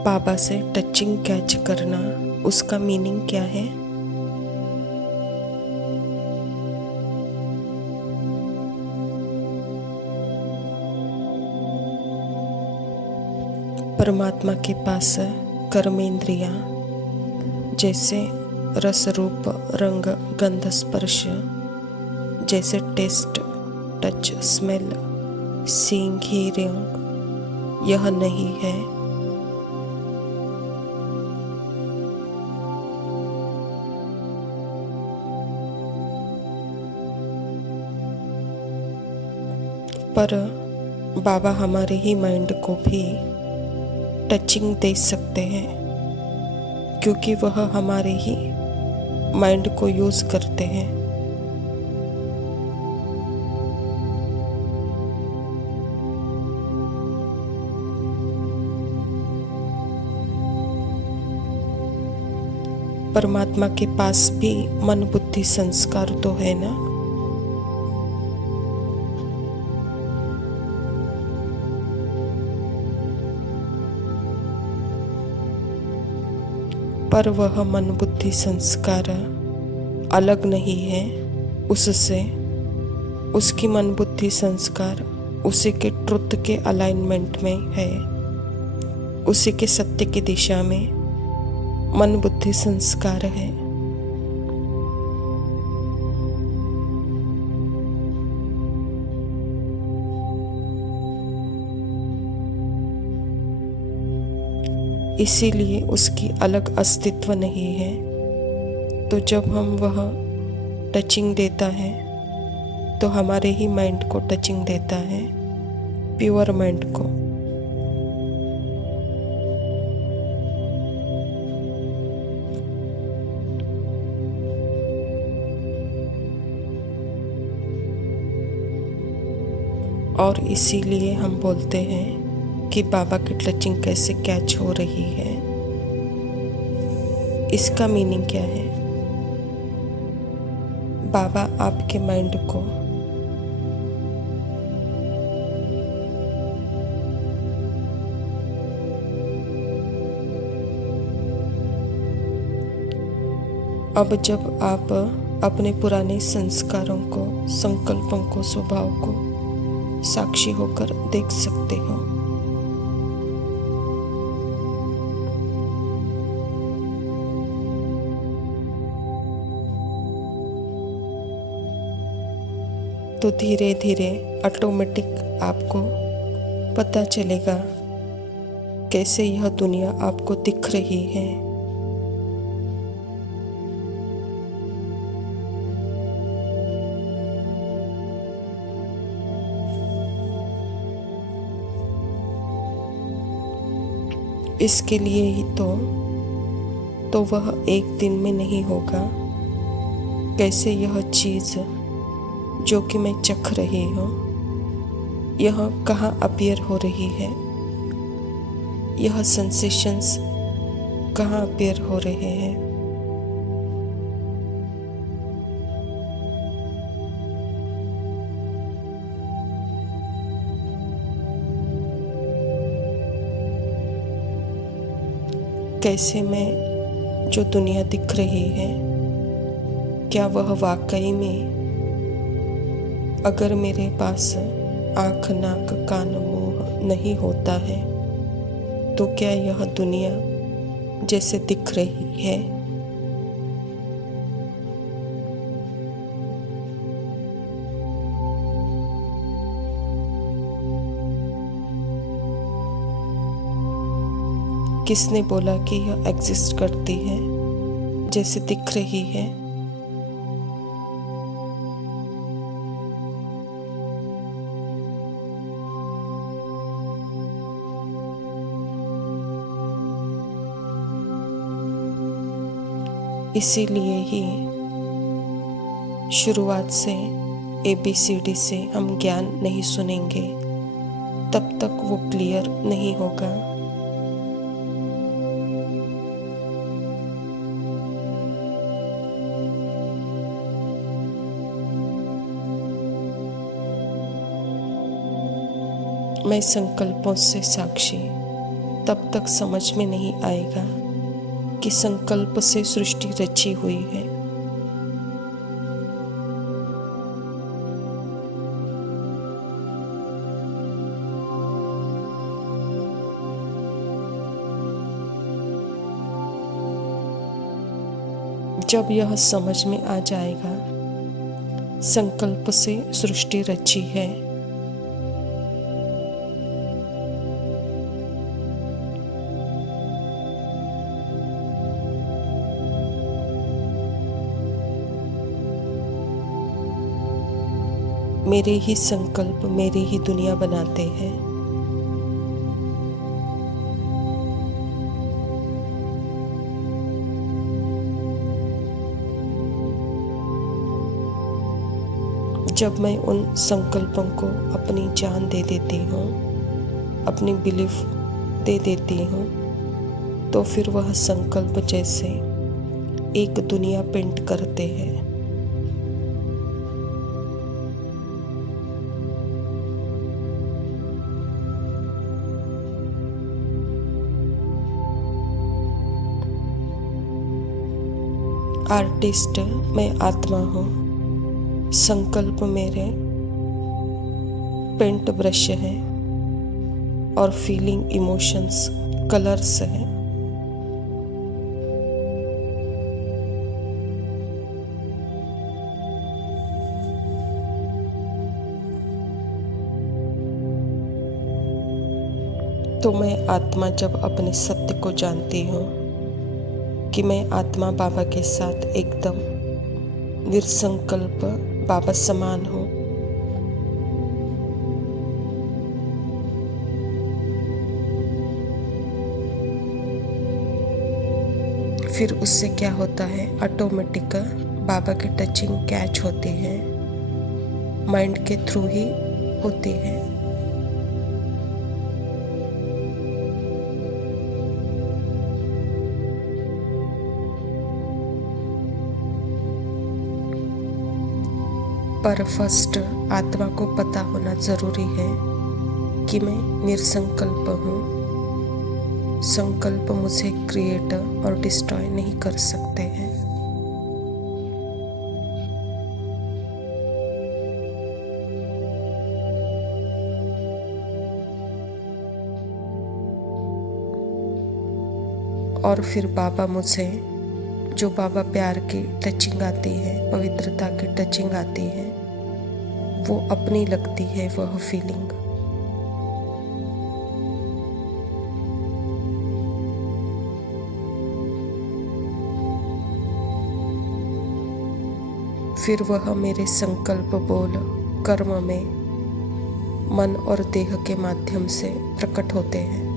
बाबा से touching catch करना, उसका मीनिंग क्या है? परमात्मा के पास कर्मेंद्रियां जैसे रस रूप रंग गंध स्पर्श, जैसे taste touch smell seeing hearing, यह नहीं है। पर बाबा हमारे ही माइंड को भी टचिंग दे सकते हैं, क्योंकि वह हमारे ही माइंड को यूज करते हैं। परमात्मा के पास भी मन बुद्धि संस्कार तो है ना। पर वह मन बुद्धि संस्कार अलग नहीं है उससे। उसकी मन बुद्धि संस्कार उसी के ट्रुथ के अलाइनमेंट में है, उसी के सत्य की दिशा में मन बुद्धि संस्कार है। इसीलिए उसकी अलग अस्तित्व नहीं है। तो जब हम वह टचिंग देता है तो हमारे ही माइंड को टचिंग देता है, प्योर माइंड को। और इसीलिए हम बोलते हैं कि बाबा की टचिंग कैसे कैच हो रही है। इसका मीनिंग क्या है? बाबा आपके माइंड को अब जब आप अपने पुराने संस्कारों को, संकल्पों को, स्वभाव को साक्षी होकर देख सकते हो, तो धीरे धीरे ऑटोमेटिक आपको पता चलेगा कैसे यह दुनिया आपको दिख रही है। इसके लिए ही तो वह एक दिन में नहीं होगा। कैसे यह चीज जो कि मैं चख रही हूँ, यह कहाँ अपीयर हो रही है, यह सेंसेशंस कहाँ अपीयर हो रहे हैं। कैसे मैं जो दुनिया दिख रही है, क्या वह वाकई में, अगर मेरे पास आँख नाक कान मुंह नहीं होता है, तो क्या यह दुनिया जैसे दिख रही है? किसने बोला कि यह एग्जिस्ट करती है जैसे दिख रही है? इसीलिए ही शुरुआत से ABCD से हम ज्ञान नहीं सुनेंगे, तब तक वो क्लियर नहीं होगा। मैं संकल्पों से साक्षी, तब तक समझ में नहीं आएगा कि संकल्प से सृष्टि रची हुई है। जब यह समझ में आ जाएगा संकल्प से सृष्टि रची है, मेरे ही संकल्प मेरी ही दुनिया बनाते हैं। जब मैं उन संकल्पों को अपनी जान दे देती हूँ, अपनी बिलीफ दे देती हूँ, तो फिर वह संकल्प जैसे एक दुनिया पेंट करते हैं। आर्टिस्ट मैं आत्मा हूँ, संकल्प मेरे पेंट ब्रश है और फीलिंग इमोशंस कलर्स है। तो मैं आत्मा जब अपने सत्य को जानती हूँ कि मैं आत्मा बाबा के साथ एकदम निरसंकल्प बाबा समान हूँ, फिर उससे क्या होता है, ऑटोमेटिक बाबा की टचिंग कैच होती है, माइंड के थ्रू ही होती है। पर फर्स्ट आत्मा को पता होना जरूरी है कि मैं निरसंकल्प हूँ। संकल्प मुझे क्रिएट और डिस्ट्रॉय नहीं कर सकते हैं। और फिर बाबा मुझे, जो बाबा प्यार की टचिंग आती है, पवित्रता की टचिंग आती है, वो अपनी लगती है वह फीलिंग। फिर वह मेरे संकल्प बोल कर्म में मन और देह के माध्यम से प्रकट होते हैं।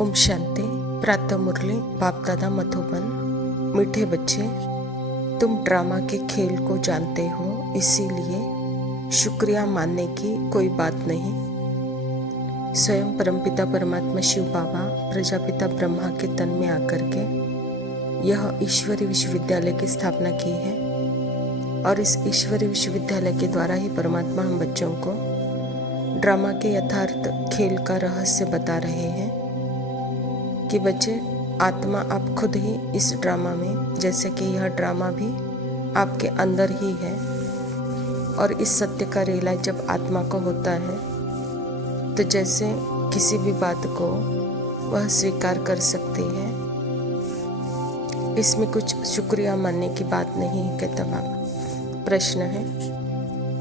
ओम शांति। प्रातः मुरली बाप दादा मधुबन। मीठे बच्चे, तुम ड्रामा के खेल को जानते हो, इसीलिए शुक्रिया मानने की कोई बात नहीं। स्वयं परमपिता परमात्मा शिव बाबा प्रजापिता ब्रह्मा के तन में आकर के यह ईश्वरीय विश्वविद्यालय की स्थापना की है और इस ईश्वरीय विश्वविद्यालय के द्वारा ही परमात्मा हम बच्चों को ड्रामा के यथार्थ खेल का रहस्य बता रहे हैं कि बच्चे, आत्मा आप खुद ही इस ड्रामा में, जैसे कि यह ड्रामा भी आपके अंदर ही है, और इस सत्य का रियलाइज जब आत्मा को होता है तो जैसे किसी भी बात को वह स्वीकार कर सकती है इसमें कुछ शुक्रिया मानने की बात नहीं है, कहता बाबा। प्रश्न है,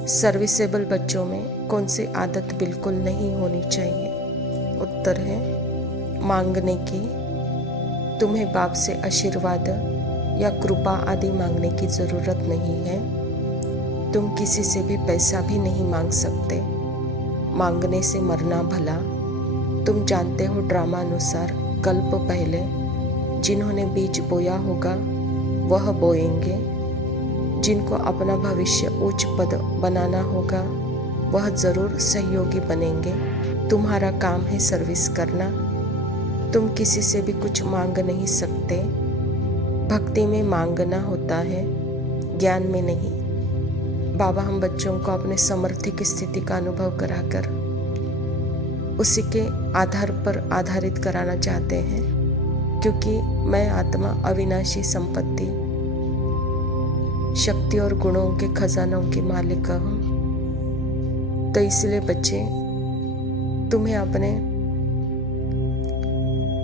सर्विसेबल बच्चों में कौन सी आदत बिल्कुल नहीं होनी चाहिए? उत्तर है, मांगने की। तुम्हें बाप से आशीर्वाद या कृपा आदि मांगने की ज़रूरत नहीं है। तुम किसी से भी पैसा भी नहीं मांग सकते। मांगने से मरना भला। तुम जानते हो ड्रामा अनुसार कल्प पहले जिन्होंने बीज बोया होगा वह बोएंगे। जिनको अपना भविष्य उच्च पद बनाना होगा वह ज़रूर सहयोगी बनेंगे। तुम्हारा काम है सर्विस करना। तुम किसी से भी कुछ मांग नहीं सकते। भक्ति में मांगना होता है, ज्ञान में नहीं। बाबा हम बच्चों को अपने समर्थी की स्थिति का अनुभव कराकर उसी के आधार पर आधारित कराना चाहते हैं, क्योंकि मैं आत्मा अविनाशी संपत्ति, शक्ति और गुणों के खजानों की मालिक हूँ। तो इसलिए बच्चे, तुम्हें अपने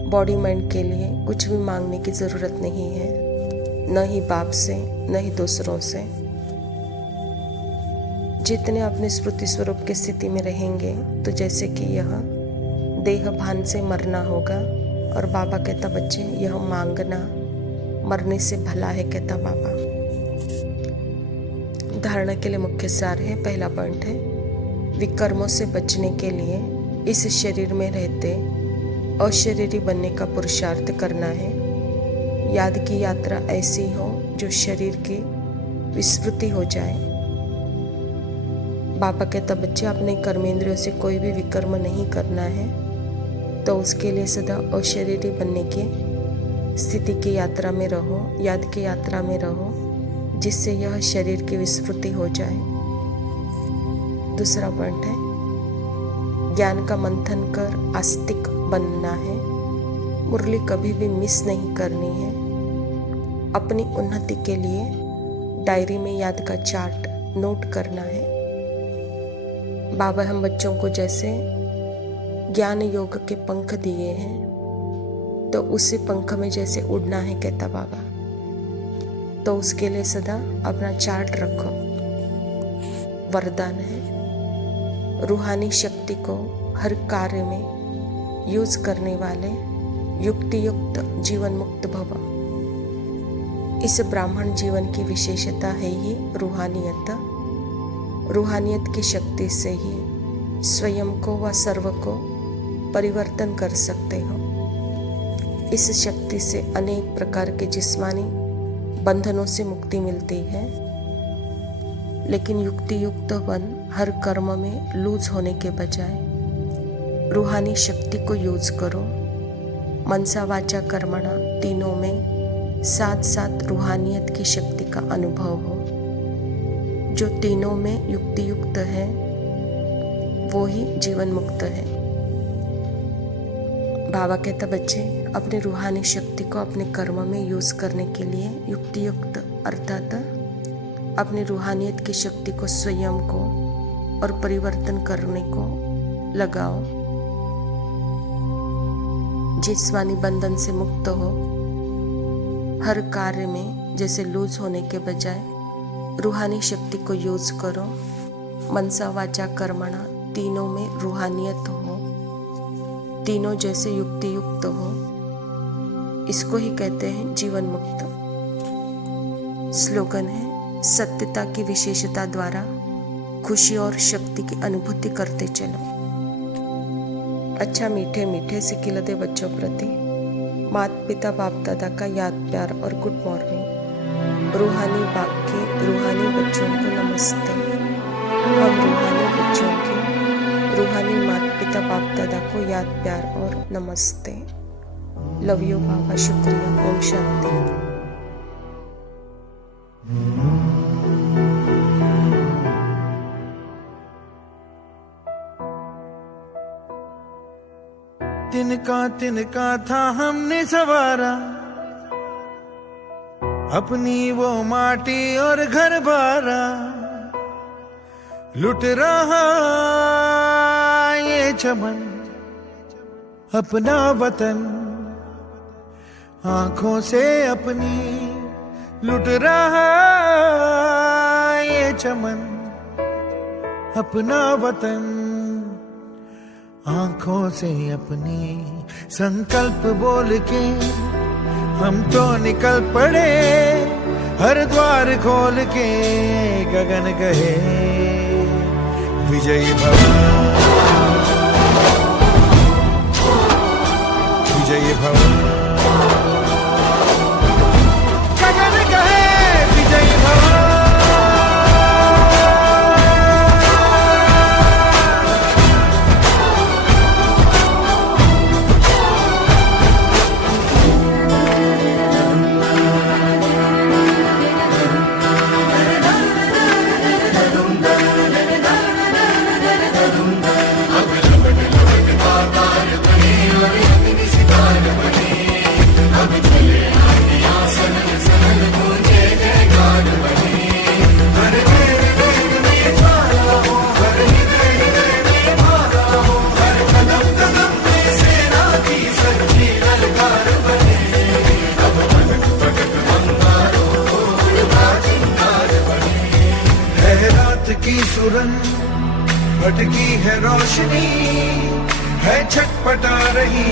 बॉडी माइंड के लिए कुछ भी मांगने की ज़रूरत नहीं है, न ही बाप से न ही दूसरों से। जितने अपने स्मृति स्वरूप की स्थिति में रहेंगे तो जैसे कि यह देह भान से मरना होगा। और बाबा कहता बच्चे, यह मांगना मरने से भला है, कहता बाबा। धारणा के लिए मुख्य सार है। पहला पॉइंट है, विकर्मों से बचने के लिए इस शरीर में रहते अशरीरी बनने का पुरुषार्थ करना है। याद की यात्रा ऐसी हो जो शरीर की विस्मृति हो जाए। बाबा कहता बच्चे, अपने कर्मेंद्रियों से कोई भी विकर्म नहीं करना है, तो उसके लिए सदा अशरीरी बनने की स्थिति की यात्रा में रहो, याद की यात्रा में रहो, जिससे यह शरीर की विस्मृति हो जाए। दूसरा पॉइंट है, ज्ञान का मंथन कर आस्तिक बनना है। मुरली कभी भी मिस नहीं करनी है। अपनी उन्नति के लिए डायरी में याद का चार्ट नोट करना है। बाबा हम बच्चों को जैसे ज्ञान योग के पंख दिए हैं, तो उसी पंख में जैसे उड़ना है, कहता बाबा। तो उसके लिए सदा अपना चार्ट रखो। वरदान है, रूहानी शक्ति को हर कार्य में यूज करने वाले युक्ति युक्त जीवन मुक्त भव। इस ब्राह्मण जीवन की विशेषता है ही रूहानियत। रूहानियत की शक्ति से ही स्वयं को व सर्व को परिवर्तन कर सकते हो। इस शक्ति से अनेक प्रकार के जिस्मानी बंधनों से मुक्ति मिलती है। लेकिन युक्ति युक्त वन हर कर्म में लूज होने के बजाय रूहानी शक्ति को यूज करो। मनसा वाचा कर्मणा तीनों में साथ साथ रूहानियत की शक्ति का अनुभव हो। जो तीनों में युक्ति युक्त है वो ही जीवन मुक्त है। बाबा कहता बच्चे, अपनी रूहानी शक्ति को अपने कर्म में यूज करने के लिए युक्ति युक्त अर्थात अपनी रूहानियत की शक्ति को स्वयं को और परिवर्तन करने को लगाओ। जिस्मानी बंधन से मुक्त हो। हर कार्य में जैसे लूज होने के बजाय रूहानी शक्ति को यूज करो। मनसा वाचा कर्मणा तीनों में रूहानियत हो, तीनों जैसे युक्ति युक्त हो। इसको ही कहते हैं जीवन मुक्त। स्लोगन है, सत्यता की विशेषता द्वारा खुशी और शक्ति की अनुभूति करते चलो। अच्छा मीठे मीठे से खिलते बच्चों प्रति माता पिता बाप दादा का याद प्यार और गुड मॉर्निंग। रूहानी बाप के रूहानी बच्चों को नमस्ते। हम रूहानी बच्चों के रूहानी माता पिता बाप दादा को याद प्यार और नमस्ते। लव यू बाबा, शुक्रिया। ओम शांति। तिनका था हमने सवारा, अपनी वो माटी और घर बारा। लुट रहा ये चमन अपना वतन, आंखों से अपनी लुट रहा ये चमन, अपना वतन। आंखों से अपनी संकल्प बोल के हम तो निकल पड़े, हर द्वार खोल के गगन कहे विजयी भव, विजयी भव, गगन कहे विजयी भव। की सुरन भटकी है रोशनी, है छटपटा रही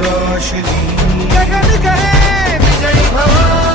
रोशनी, गगन कहे विजयी भव।